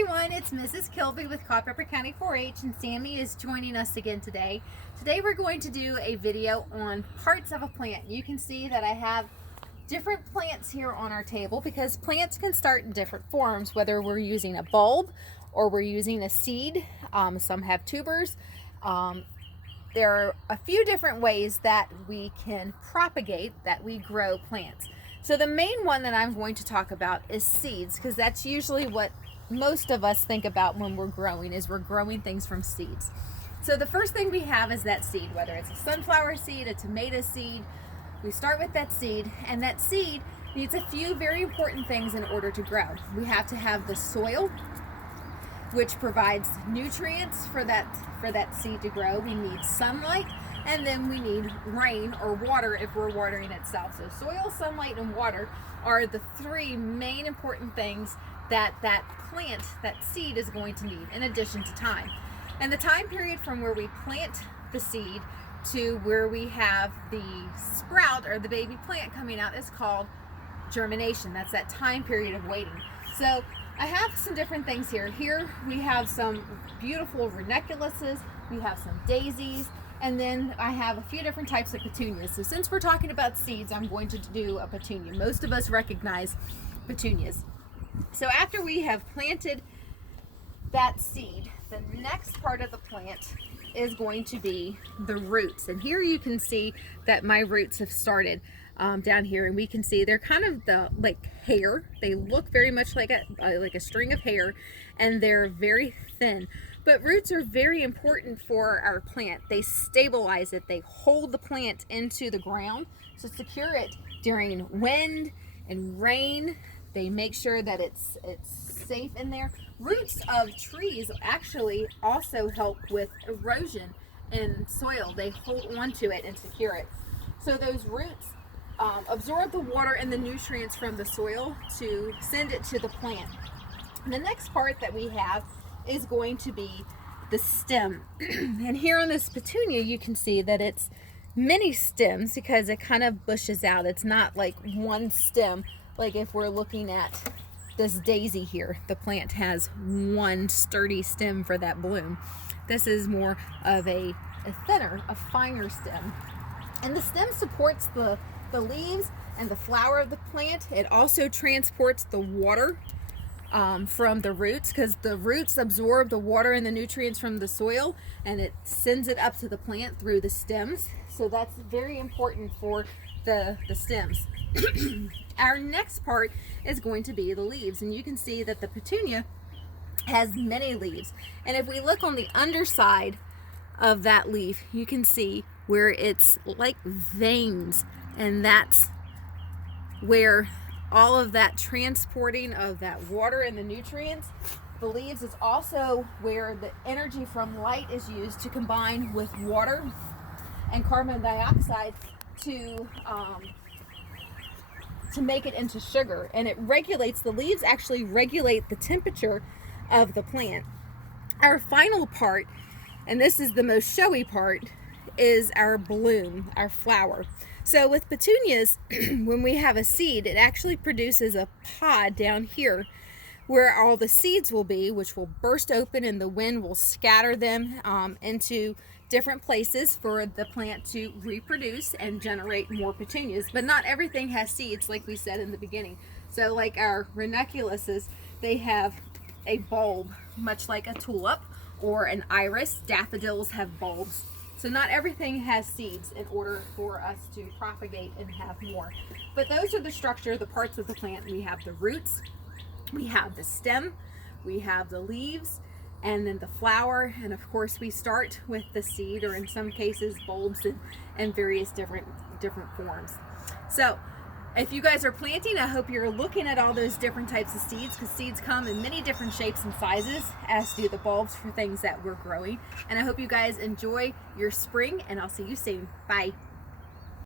everyone, it's Mrs. Kilby with Culpeper County 4-H, and Sammy is joining us again today. Today we're going to do a video on parts of a plant. You can see that I have different plants here on our table because plants can start in different forms, whether we're using a bulb or we're using a seed. Some have tubers. There are a few different ways that we can propagate, that we grow plants. So the main one that I'm going to talk about is seeds, because that's usually what most of us think about when we're growing, is we're growing things from seeds. So the first thing we have is that seed, whether it's a sunflower seed, a tomato seed. We start with that seed, and that seed needs a few very important things in order to grow. We have to have the soil, which provides nutrients for that seed to grow. We need sunlight, and then we need rain or water if we're watering itself. So soil, sunlight, and water are the three main important things that plant, that seed, is going to need, in addition to time. And the time period from where we plant the seed to where we have the sprout or the baby plant coming out is called germination. That's that time period of waiting. So I have some different things here. Here we have some beautiful ranunculuses, we have some daisies, and then I have a few different types of petunias. So since we're talking about seeds, I'm going to do a petunia. Most of us recognize petunias. So after we have planted that seed, the next part of the plant is going to be the roots. And here you can see that my roots have started down here, and we can see they're kind of like hair. They look very much like a string of hair, and they're very thin. But roots are very important for our plant. They stabilize it. They hold the plant into the ground to secure it during wind and rain. They make sure that it's safe in there. Roots of trees actually also help with erosion in soil. They hold onto it and secure it. So those roots absorb the water and the nutrients from the soil to send it to the plant. And the next part that we have is going to be the stem. And here on this petunia, you can see that it's many stems because it kind of bushes out. It's not like one stem. Like if we're looking at this daisy here, the plant has one sturdy stem for that bloom. This is more of a thinner, a finer stem. And the stem supports the leaves and the flower of the plant. It also transports the water from the roots, because the roots absorb the water and the nutrients from the soil, and it sends it up to the plant through the stems. So that's very important for the stems. Our next part is going to be the leaves, and you can see that the petunia has many leaves. And if we look on the underside of that leaf, you can see where it's like veins, and that's where all of that transporting of that water and the nutrients. The leaves is also where the energy from light is used to combine with water and carbon dioxide to make it into sugar, and it regulates, the leaves actually regulate the temperature of the plant. Our final part, and this is the most showy part, is our bloom, our flower. So with petunias, when we have a seed, it actually produces a pod down here where all the seeds will be, which will burst open, and the wind will scatter them into different places for the plant to reproduce and generate more petunias. But not everything has seeds, like we said in the beginning. So like our ranunculuses, they have a bulb, much like a tulip or an iris. Daffodils have bulbs. So not everything has seeds in order for us to propagate and have more. But those are the structure, the parts of the plant. We have the roots, we have the stem, we have the leaves, and then the flower, and of course we start with the seed, or in some cases bulbs and various different forms. So if you guys are planting, I hope you're looking at all those different types of seeds, because seeds come in many different shapes and sizes, as do the bulbs for things that we're growing. And I hope you guys enjoy your spring, and I'll see you soon. Bye.